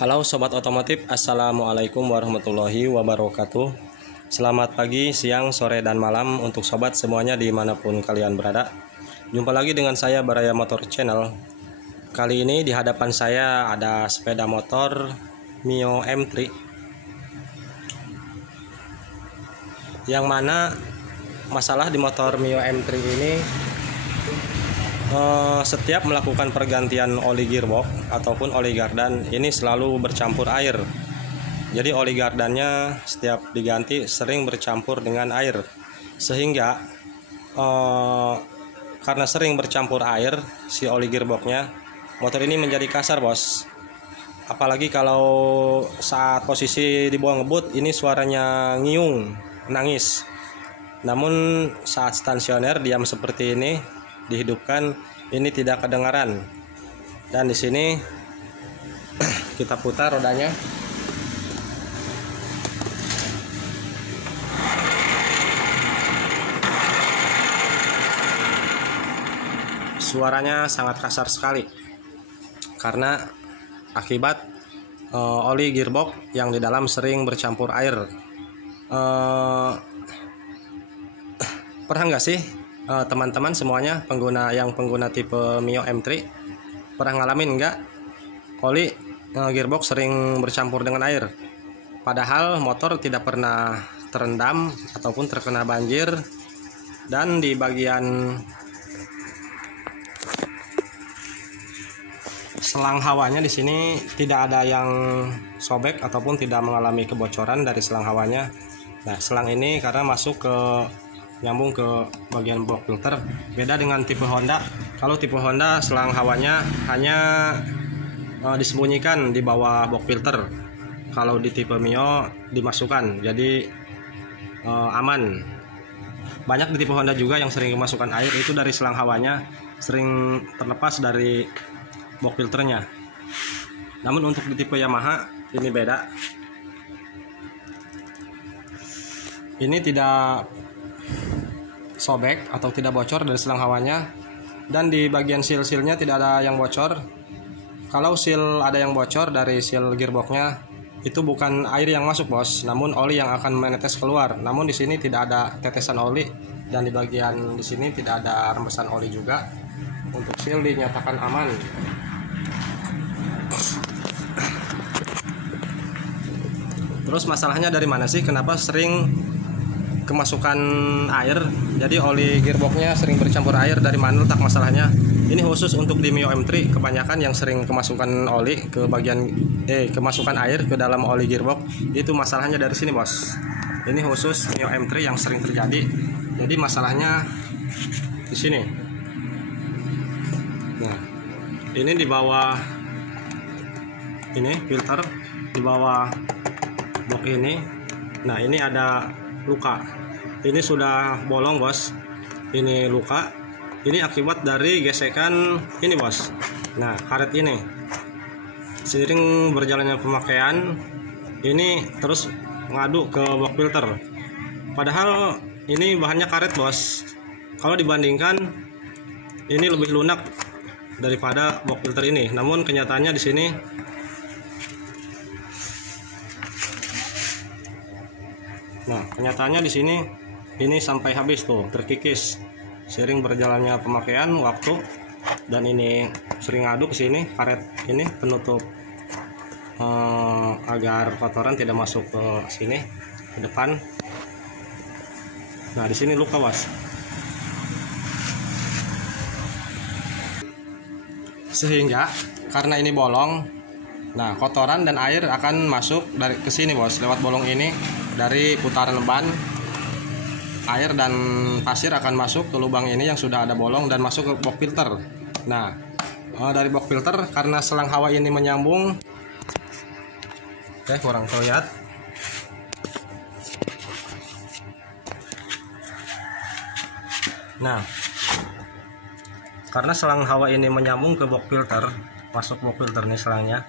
Halo Sobat Otomotif, Assalamualaikum warahmatullahi wabarakatuh. Selamat pagi, siang, sore, dan malam untuk sobat semuanya dimanapun kalian berada. Jumpa lagi dengan saya Baraya Motor Channel. Kali ini di hadapan saya ada sepeda motor Mio M3, yang mana masalah di motor Mio M3 ini setiap melakukan pergantian oli gearbox ataupun oli gardan ini selalu bercampur air. Jadi oli gardannya setiap diganti sering bercampur dengan air, sehingga karena sering bercampur air si oli gearboxnya, motor ini menjadi kasar bos. Apalagi kalau saat posisi di bawah ngebut ini suaranya ngiung, nangis. Namun saat stasioner diam seperti ini, dihidupkan, ini tidak kedengaran. Dan di sini kita putar rodanya. Suaranya sangat kasar sekali karena akibat oli gearbox yang di dalam sering bercampur air. Pernah nggak sih teman-teman semuanya pengguna tipe Mio M3 pernah ngalamin nggak oli gearbox sering bercampur dengan air, padahal motor tidak pernah terendam ataupun terkena banjir, dan di bagian selang hawanya di sini tidak ada yang sobek ataupun tidak mengalami kebocoran dari selang hawanya. Nah, selang ini karena masuk ke nyambung ke bagian box filter. Beda dengan tipe Honda. Kalau tipe Honda selang hawanya hanya disembunyikan di bawah box filter. Kalau di tipe Mio dimasukkan, jadi aman. Banyak di tipe Honda juga yang sering kemasukan air itu dari selang hawanya, sering terlepas dari box filternya. Namun untuk di tipe Yamaha ini beda. Ini tidak sobek atau tidak bocor dari selang hawanya, dan di bagian seal-sealnya tidak ada yang bocor. Kalau seal ada yang bocor dari seal gearboxnya, itu bukan air yang masuk bos, namun oli yang akan menetes keluar. Namun di sini tidak ada tetesan oli, dan di bagian di sini tidak ada rembesan oli juga. Untuk seal dinyatakan aman. Terus masalahnya dari mana sih? Kenapa sering kemasukan air? Jadi oli gearboxnya sering bercampur air, dari mana letak masalahnya? Ini khusus untuk di Mio M3, kebanyakan yang sering kemasukan oli ke bagian kemasukan air ke dalam oli gearbox, itu masalahnya dari sini bos. Ini khusus Mio M3 yang sering terjadi. Jadi masalahnya di sini. Nah, ini di bawah ini filter, di bawah box ini. Nah, ini ada luka. Ini sudah bolong bos. Ini luka. Ini akibat dari gesekan ini bos. Nah, karet ini seiring berjalannya pemakaian ini terus ngadu ke box filter. Padahal ini bahannya karet bos. Kalau dibandingkan ini lebih lunak daripada box filter ini. Namun kenyataannya di sini kenyataannya di sini ini sampai habis tuh, terkikis sering berjalannya pemakaian waktu. Dan ini sering ngadu ke sini, karet ini penutup agar kotoran tidak masuk ke sini, ke depan. Nah, di sini luka bos. Sehingga karena ini bolong, nah kotoran dan air akan masuk dari ke sini bos, lewat bolong ini. Dari putaran ban, air dan pasir akan masuk ke lubang ini yang sudah ada bolong dan masuk ke box filter. Nah, dari box filter karena selang hawa ini menyambung, kurang terlihat. Nah, karena selang hawa ini menyambung ke box filter, masuk box filter nih selangnya.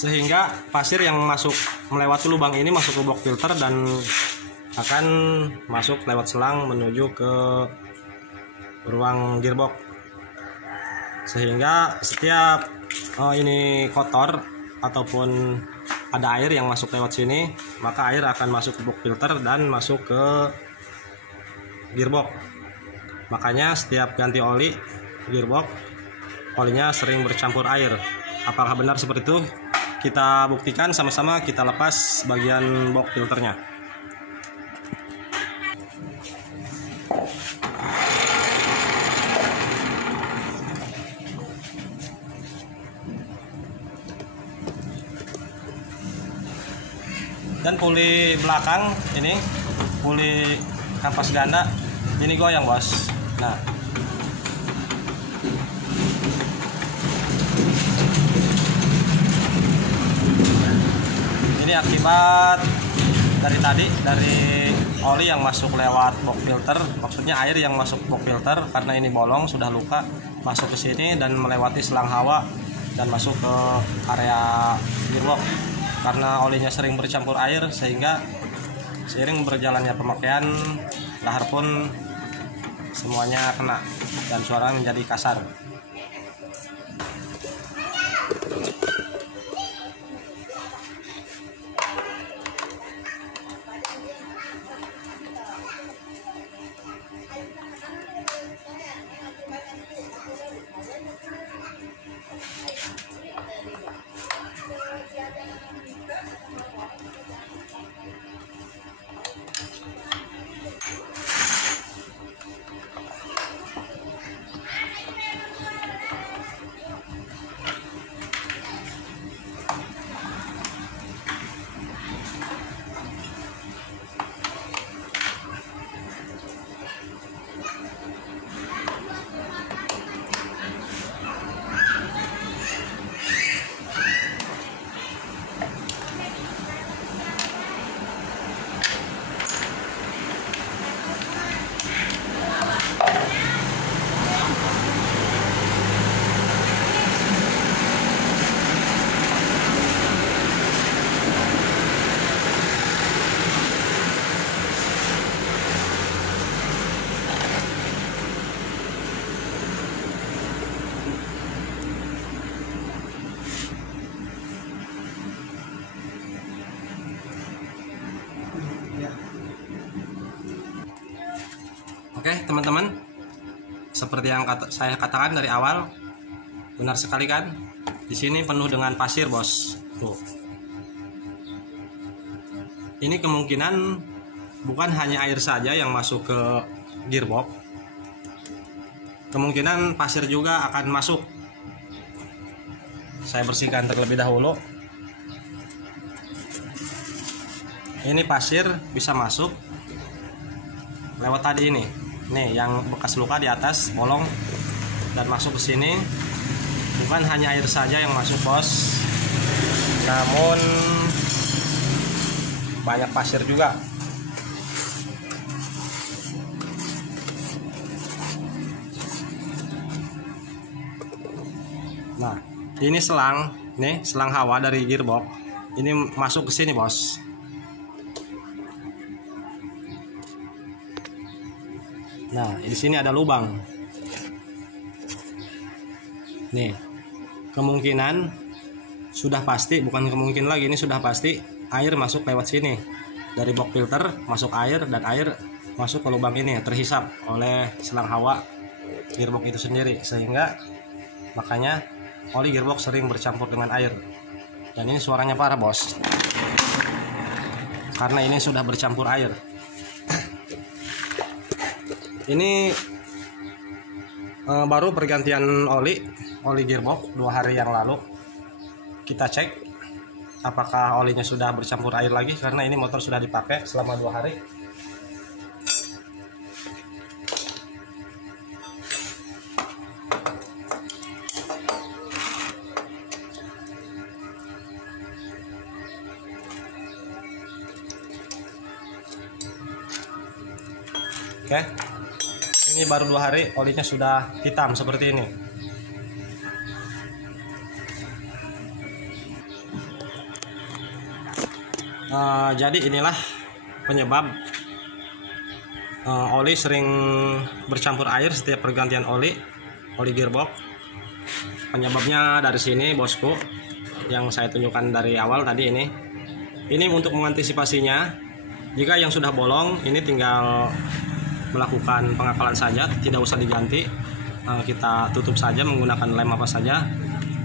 Sehingga pasir yang masuk melewati lubang ini masuk ke box filter dan akan masuk lewat selang menuju ke ruang gearbox. sehingga setiap ini kotor ataupun ada air yang masuk lewat sini, maka air akan masuk ke box filter dan masuk ke gearbox. Makanya setiap ganti oli gearbox, olinya sering bercampur air. Apakah benar seperti itu? Kita buktikan sama-sama, kita lepas bagian box filternya. Dan puli belakang ini, puli kampas ganda ini goyang bos. Nah, ini akibat dari oli yang masuk lewat box filter, maksudnya air yang masuk box filter karena ini bolong sudah luka, masuk ke sini dan melewati selang hawa dan masuk ke area gearbox. Karena olinya sering bercampur air, sehingga seiring berjalannya pemakaian lahar pun semuanya kena dan suara menjadi kasar. Oke teman-teman, seperti yang saya katakan dari awal, benar sekali kan? Di sini penuh dengan pasir bos. Tuh. Ini kemungkinan bukan hanya air saja yang masuk ke gearbox, kemungkinan pasir juga akan masuk. Saya bersihkan terlebih dahulu. Ini pasir bisa masuk lewat tadi ini. Nih yang bekas luka di atas bolong dan masuk ke sini. Bukan hanya air saja yang masuk bos, namun banyak pasir juga. Nah, ini selang, nih selang hawa dari gearbox. Ini masuk ke sini bos. Nah, di sini ada lubang. Nih, kemungkinan sudah pasti, bukan kemungkinan lagi, ini sudah pasti air masuk lewat sini. Dari box filter masuk air dan air masuk ke lubang ini, terhisap oleh selang hawa gearbox itu sendiri, sehingga makanya oli gearbox sering bercampur dengan air. Dan ini suaranya parah bos, karena ini sudah bercampur air. Ini baru pergantian oli gearbox 2 hari yang lalu. Kita cek apakah olinya sudah bercampur air lagi, karena ini motor sudah dipakai selama 2 hari. Oke. Ini baru 2 hari olinya sudah hitam seperti ini. Jadi inilah penyebab oli sering bercampur air setiap pergantian oli gearbox. Penyebabnya dari sini bosku, yang saya tunjukkan dari awal tadi ini. Ini untuk mengantisipasinya, jika yang sudah bolong ini tinggal melakukan pengakalan saja, tidak usah diganti. Kita tutup saja menggunakan lem apa saja.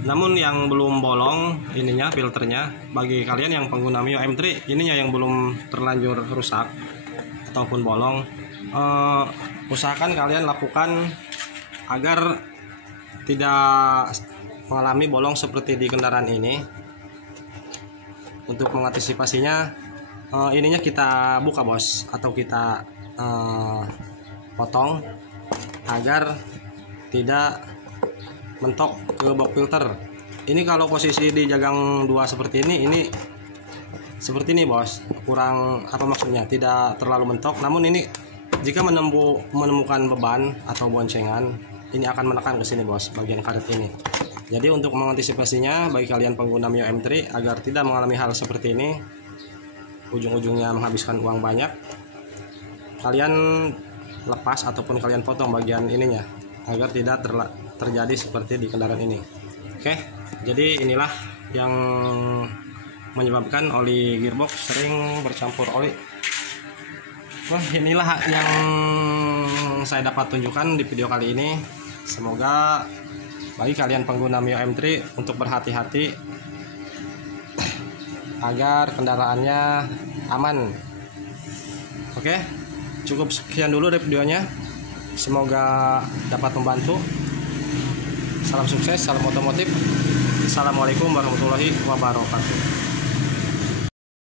Namun yang belum bolong ininya, filternya, bagi kalian yang pengguna Mio M3 ininya yang belum terlanjur rusak ataupun bolong, usahakan kalian lakukan agar tidak mengalami bolong seperti di kendaraan ini. Untuk mengantisipasinya, ininya kita buka bos, atau kita potong agar tidak mentok ke box filter. Ini kalau posisi di jagang 2 seperti ini seperti ini bos, kurang apa maksudnya, tidak terlalu mentok. Namun ini jika menemukan beban atau boncengan, ini akan menekan ke sini bos, bagian karet ini. Jadi untuk mengantisipasinya bagi kalian pengguna Mio M3 agar tidak mengalami hal seperti ini, ujung-ujungnya menghabiskan uang banyak, kalian lepas ataupun kalian potong bagian ininya agar tidak terjadi seperti di kendaraan ini. Oke, jadi inilah yang menyebabkan oli gearbox sering bercampur oli. Wah, inilah yang saya dapat tunjukkan di video kali ini. Semoga bagi kalian pengguna Mio M3 untuk berhati-hati agar kendaraannya aman. Oke, cukup sekian dulu dari videonya. Semoga dapat membantu. Salam sukses, salam otomotif. Assalamualaikum warahmatullahi wabarakatuh.